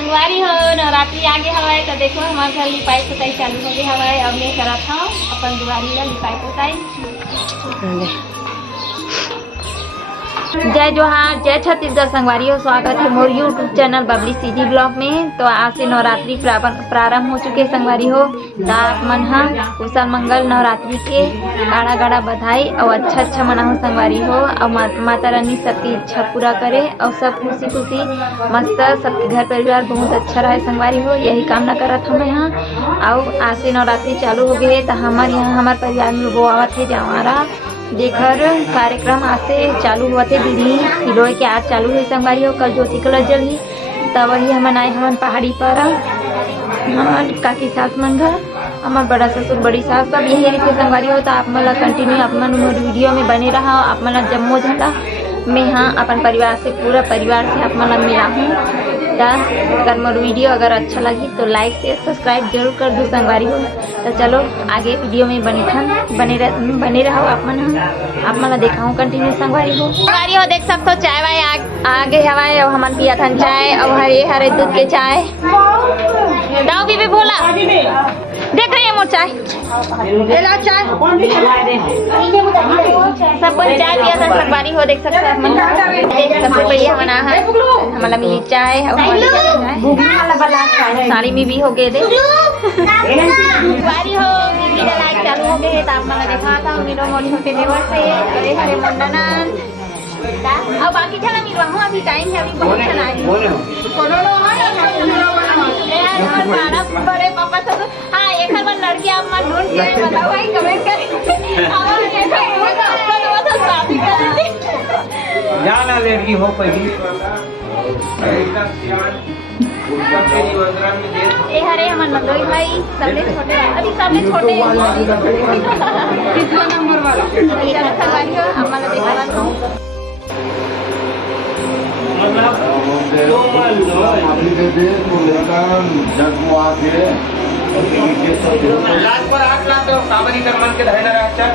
संगवारी हो नवरात्रि आगे हवाए तो देखो हमारे घर लिपाई पुताई चालू हो गई हवाए। अब मैं करा था अपन दुआरी ला लिपाई पुताई। जय जोहार जय छत्तीसगढ़ संगवारी हो, स्वागत है मोर यूट्यूब चैनल बबली सीधी ब्लॉग में। तो आज से नवरात्रि प्रारंभ हो चुके संगवारी हो। तो आप मन हा कुशल मंगल नवरात्रि के गाड़ा गाड़ा बधाई और अच्छा मनाओ संगवारी हो। और माता रानी सबकी इच्छा पूरा करे और सब खुशी खुशी मस्त सबके घर परिवार बहुत अच्छा रहे संगवारी हो, यही कामना करत हूँ मैं यहाँ। और आज से नवरात्रि चालू हो गए तो हमारे यहाँ हमारे परिवार में वो आवत है जवारा देकर कार्यक्रम आज से चालू हुआ थे। दीदी हिलोय के आज चालू है संगवारी हो। कल ज्योति कलश जली तब वही हम आए हमारे पहाड़ी पर हमारे काकी सास मन घर हमारे बड़ा ससुर बड़ी सास सब यही रीते संगवारी हो। तो आप मला कंटिन्यू आप मन वीडियो में बने रहा। आप मला जम्मो झंडा मैं हाँ अपन परिवार से पूरा परिवार से आप मला मिला हूँ। अगर मोर वीडियो अगर अच्छा लगी तो लाइक शेयर सब्सक्राइब जरूर कर दो संगवारी हो। तो चलो आगे वीडियो में बने रहो आप मन दिखाऊँ कंटिन्यू संगवारी हो। देख सकते हो चाय वाय आगे हवाए और हमन पिया थन चाय और हरे दूध के चाय दाऊ भी भोला देख रही है मोर चाय चाय सब चाय पिया था संगवारी हो। देख सकते हो सबसे बढ़िया बना है हमारा मिली चाय साड़ी में भी हो गए थे संगवारी हो। मेरा लाइक चालू हो गए तो आप मैंने देखा था मेरे मोर छोटे देवर से हरे हरे मुंडना और बाकी चला मिलवा हूँ। अभी टाइम है अभी बहुत चला बड़े पापा सब हाँ एक बार लड़की आप मत ढूंढ के बताओ भाई कमेंट जाना लड़की हो पहली ए हरे हमर नंदोई भाई सबले छोटे अभी सबले छोटे कितना नंबर वाला चलो संगवारी हो हमारा देखा ना लाज पर 8 लाख तो काबरी कर मन के धैर्य रहा। अच्छा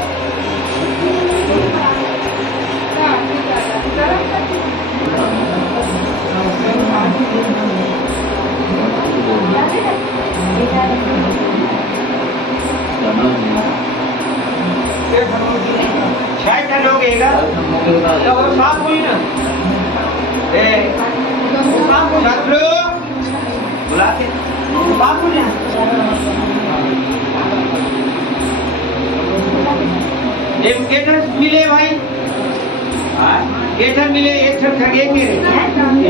लोग तो साफ हुई ना बुलाते मिले भाई एक मिले एक खगे के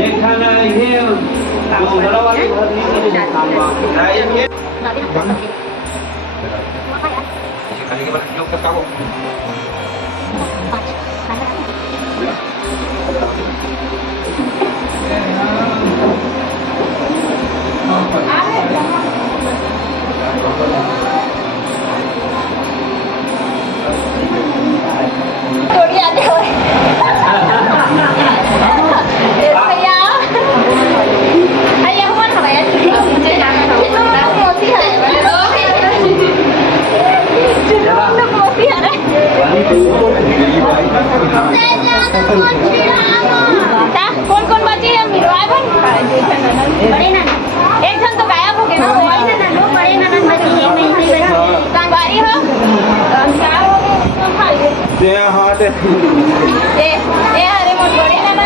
एक खाना ये बड़ा वाले कौन बची है मिलवाए बड़े ना एक जन तो गायब हो गए ना बड़े ना संगवारी हो क्या हो गया हाथ ए हरे मोर बड़े ना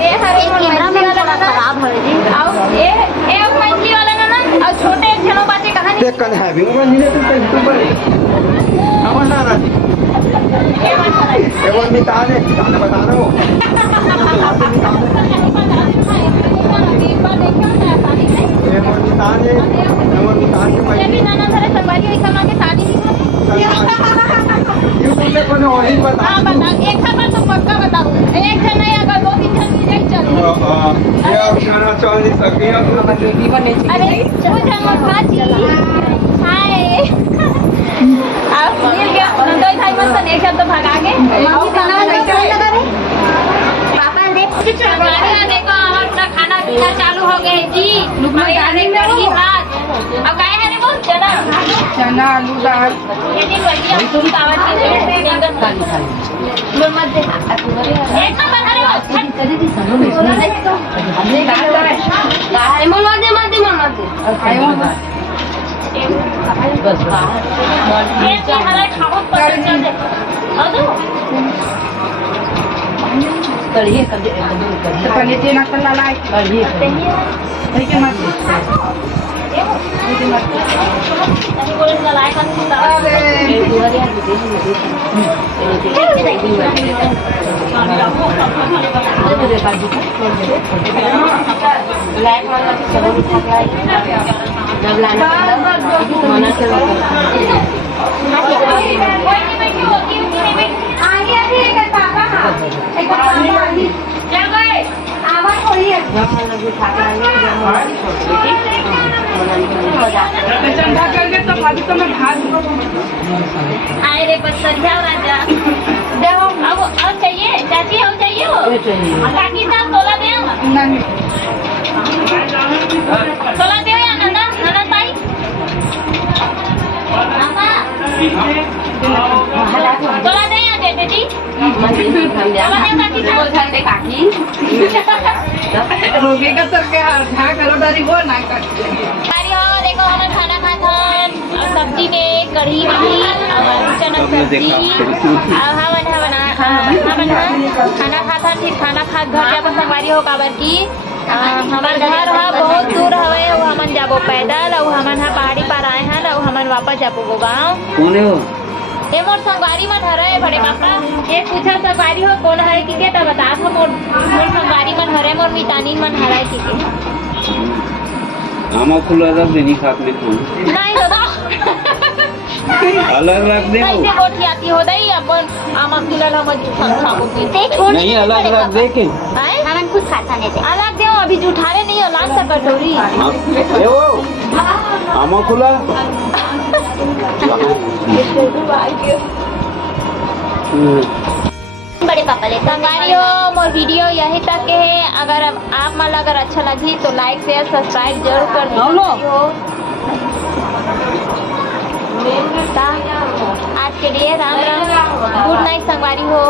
ए हरे कैमरा में थोड़ा खराब है जी आओ ए मैथिली वाला ना और छोटे एक जनों बाचे कहानी देख कर है भी मैं नहीं तो हमारा ना राजी एवं मिताने बता रहा हूँ एक बार तो पक्का बताऊँ एक जन नहीं अगर 2-3 जन मिल जाए चलो चल नहीं सकती अरे जो जन भाजी हाय आप मिल गया नंदोई भाई मस्त एक शब्द भगा के पापा देख देखो हमारा खाना पत्ता चालू हो गए जी कढ़ी भात अब काय है रे बोल चना आलू दाल ये नहीं बढ़िया चावल की जंगल मत दे एक नंबर अरे बस ये हमारा खाओ पसंद चल दे कढ़ी कढ़ी ते ना कल्ला लाए कढ़ी कढ़ी के मत नहीं बोले ना लाइक कर अरे लाइक वाला सब उठा के जब लाना मना से आगे आगे एक पापा हां एक क्या गए आवाज थोड़ी है ठंडा करके तो भाभी तो मैं भात आए रे बसरिया राजा देखो अब चाहिए चाची अब चाहिए वो काकी साहब तोला दे नहीं तोला दे या नंदा नंदा भाई पापा तोला दे या दे बेटी तोला दे काकी साहब काकी रोगी का सर के हाथ करो डरी वो ना कर हो देखो हम खाना खाथन और सब्जी में कढ़ी भी और चना सब्जी और खाना खाथन फिर खाना खा घर जाबो संगवारी हो काबर की हमार घर हा बहुत दूर हवे और हमन जाबो पैदल और हमन हा पहाड़ी पर आए हैं और हमन वापस जाबो गो गाँव कौन है वो? ये मोर संगवारी मन हरे बड़े पापा ये पूछा संगवारी हो कौन है कि के तो बता था मोर संगवारी मन हरे मोर मितानी मन हरे कि के आमा खुला रख देनी खात में तू नहीं दादा अलग रख दे वो। कैसे गोठी आती हो दई अपन आमा कुलल हम संखा होती नहीं अलग रख दे के हमन कुछ खाता नहीं थे अलग दे अभी जुठारे नहीं हो लाग तक कटोरी ए वो आमा खुला बड़े पापा ले संगारी हो मोर वीडियो यही तक के है अगर आप मन अगर अच्छा लगी तो लाइक शेयर सब्सक्राइब जरूर कर दो आज के लिए राम राम गुड नाइट संगवारी हो